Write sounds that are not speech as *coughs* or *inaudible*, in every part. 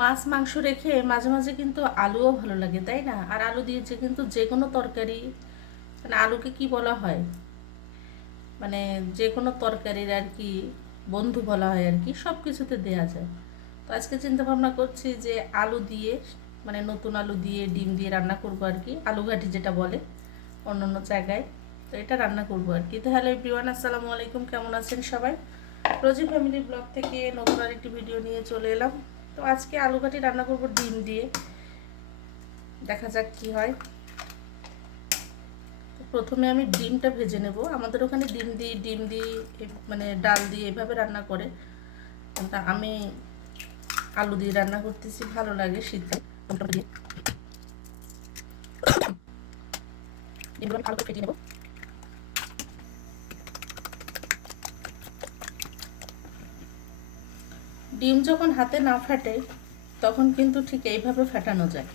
মাছ, মাংস রেখে মাঝে মাঝে কিন্তু আলুও ভালো লাগে, তাই না? আর আলু দিয়েছে কিন্তু যে কোনো তরকারি মানে আলুকে কি বলা হয়? মানে যে কোনো তরকারির আর কি বন্ধু বলা হয় আর কি সব কিছুতে দেয়া যায়। তো আজকে চিন্তা ভাবনা করছি যে আলু দিয়ে মানে নতুন আলু দিয়ে, ডিম দিয়ে রান্না করব আর কি, আলু ঘাটি যেটা বলে অন্য অন্য জায়গায়, তো এটা রান্না করব আর কি। তাহলে বিওয়ান আসসালামু আলাইকুম, কেমন আছেন সবাই? রোজি ফ্যামিলি ব্লগ থেকে নতুন আরেকটি ভিডিও নিয়ে চলে এলাম। তো আজকে আলু ঘাটি রান্না করব ডিম দিয়ে। দেখা যাক কি হয়। তো প্রথমে আমি ডিমটা ভেজে নেব। আমাদের ওখানে ডিম দিয়ে, ডিম এ- মানে ডাল দিয়ে এভাবে রান্না করে। কিন্তু আমি আলু দিয়ে রান্না করতেছি, ভালো লাগে শীতে *coughs* আমি ভালো নেব। ডিম যখন হাতে না ফাটে, তখন কিন্তু ঠিক এইভাবে ফাটানো যায়।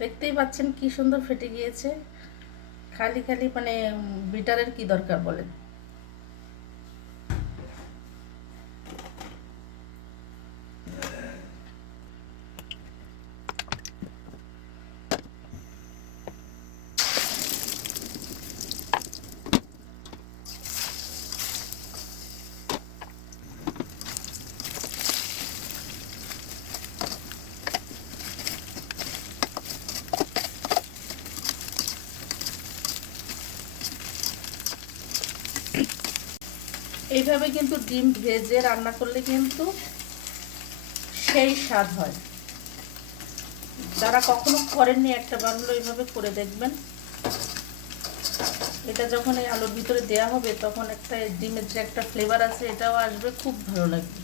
দেখতেই পাচ্ছেন কি সুন্দর ফেটে গিয়েছে। খালি খালি মানে বিটারের কি দরকার বলেন? এইভাবে কিন্তু ডিম ভেজে রান্না করলে কিন্তু সেই স্বাদ হয়। যারা কখনো করেননি একটা বার হলো এইভাবে করে দেখবেন। এটা যখন এই আলুর ভিতরে দেয়া হবে, তখন একটা ডিমের যে একটা ফ্লেভার আছে, এটাও আসবে, খুব ভালো লাগবে।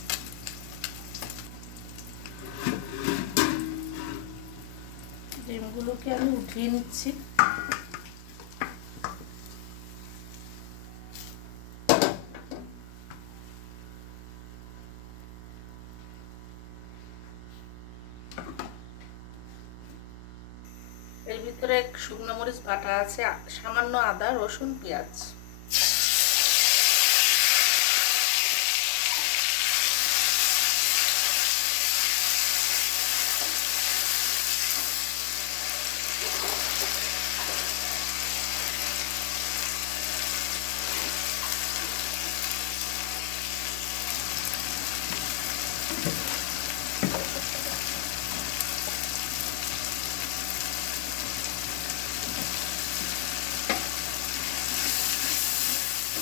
ডিমগুলোকে আমি উঠিয়ে নিচ্ছি এর ভিতরে এক শুকনো মরিচ বাটা আছে সামান্য আদা রসুন পেঁয়াজ।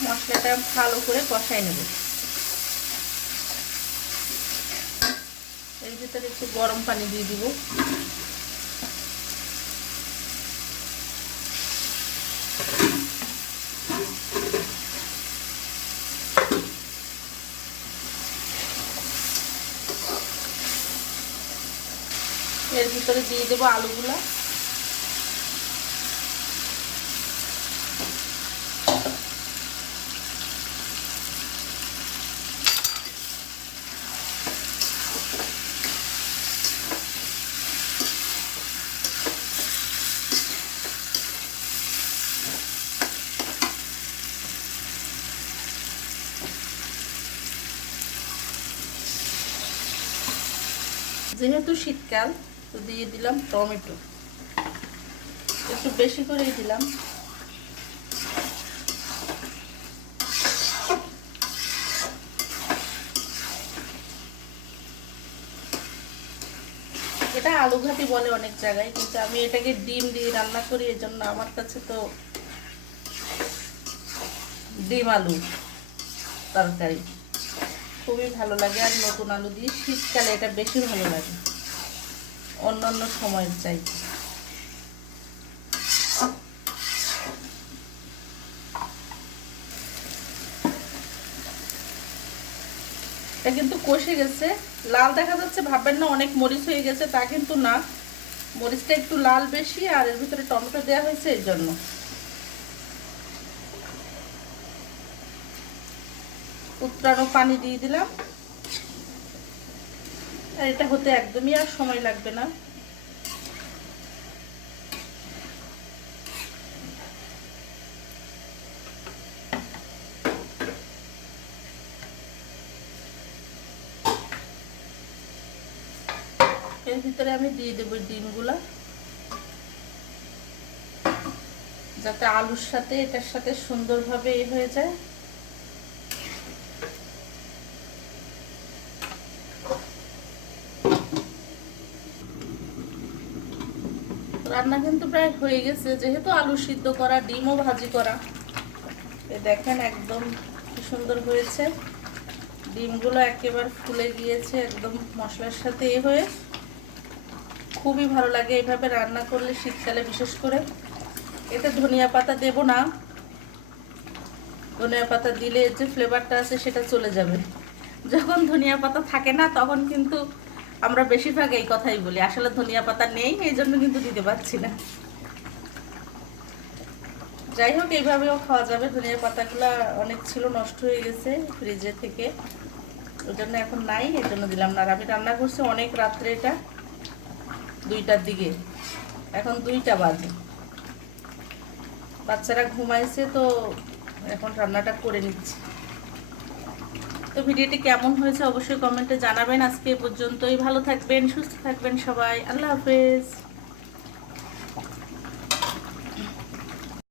মশলাটা ভালো করে কষাই নেব। এর ভিতরে একটু গরম পানি দিয়ে দিব। এর ভিতরে দিয়ে দেবো আলুগুলা। যেহেতু শীতকাল, তো দিয়ে দিলাম টমেটো। একটু বেশি করেই দিলাম। এটা আলু ঘাটি বলে অনেক জায়গায়, কিন্তু আমি এটাকে ডিম দিয়ে রান্না করি এই জন্য আমার কাছে তো ডিম আলু তরকারি। খুবই ভালো লাগে আর নতুন আলু দিয়ে শীতকালে এটা বেশি ভালো লাগে। অন্য অন্য সময়ের চাইতে এটা কিন্তু কষে গেছে। লাল দেখা যাচ্ছে, ভাববেন না, অনেক মরিচ হয়ে গেছে, তা কিন্তু না। মরিচটা একটু লাল বেশি আর এর ভিতরে টমেটো দেওয়া হয়েছে এর জন্য। উত্তরানো পানি দিয়ে দিলাম। আর এটা হতে একদমই আর সময় লাগবে না। এর ভিতরে আমি দিয়ে দেবো ডিমগুলা। যাতে আলুর সাথে, এটার সাথে সুন্দরভাবে এ হয়ে যায়। রান্না কিন্তু প্রায় হয়ে গেছে, যেহেতু আলু সিদ্ধ করা, ডিমও ভাজি করা। এ দেখেন একদম কি সুন্দর হয়েছে। ডিমগুলো একেবারে ফুলে গিয়েছে একদম মশলার সাথে এ হয়ে। খুবই ভালো লাগে এইভাবে রান্না করলে শীতকালে, বিশেষ করে। এতে ধনিয়া পাতা দেব না। ধনিয়া পাতা দিলে যে ফ্লেভারটা আছে সেটা চলে যাবে। যখন ধনিয়া পাতা থাকে না, তখন কিন্তু আমরা বেশিরভাগ এই কথাই বলি। আসলে ধনিয়া পাতা নেই, এই জন্য কিন্তু দিতে পারছি না। যাই হোক, এইভাবেও খাওয়া যাবে। ধনিয়া পাতাগুলো অনেক ছিল, নষ্ট হয়ে গেছে ফ্রিজে থেকে। ওই জন্য এখন নাই, এই জন্য দিলাম না। আর আমি রান্না করছি অনেক রাত্রে এটা, দুইটার দিকে। এখন দুইটা বাজে। বাচ্চারা ঘুমাইছে তো এখন রান্নাটা করে নিচ্ছি। তো ভিডিওটি কেমন হয়েছে অবশ্যই কমেন্টে জানাবেন। আজকে পর্যন্তই। ভালো থাকবেন, সুস্থ থাকবেন সবাই। আল্লাহ হাফেজ।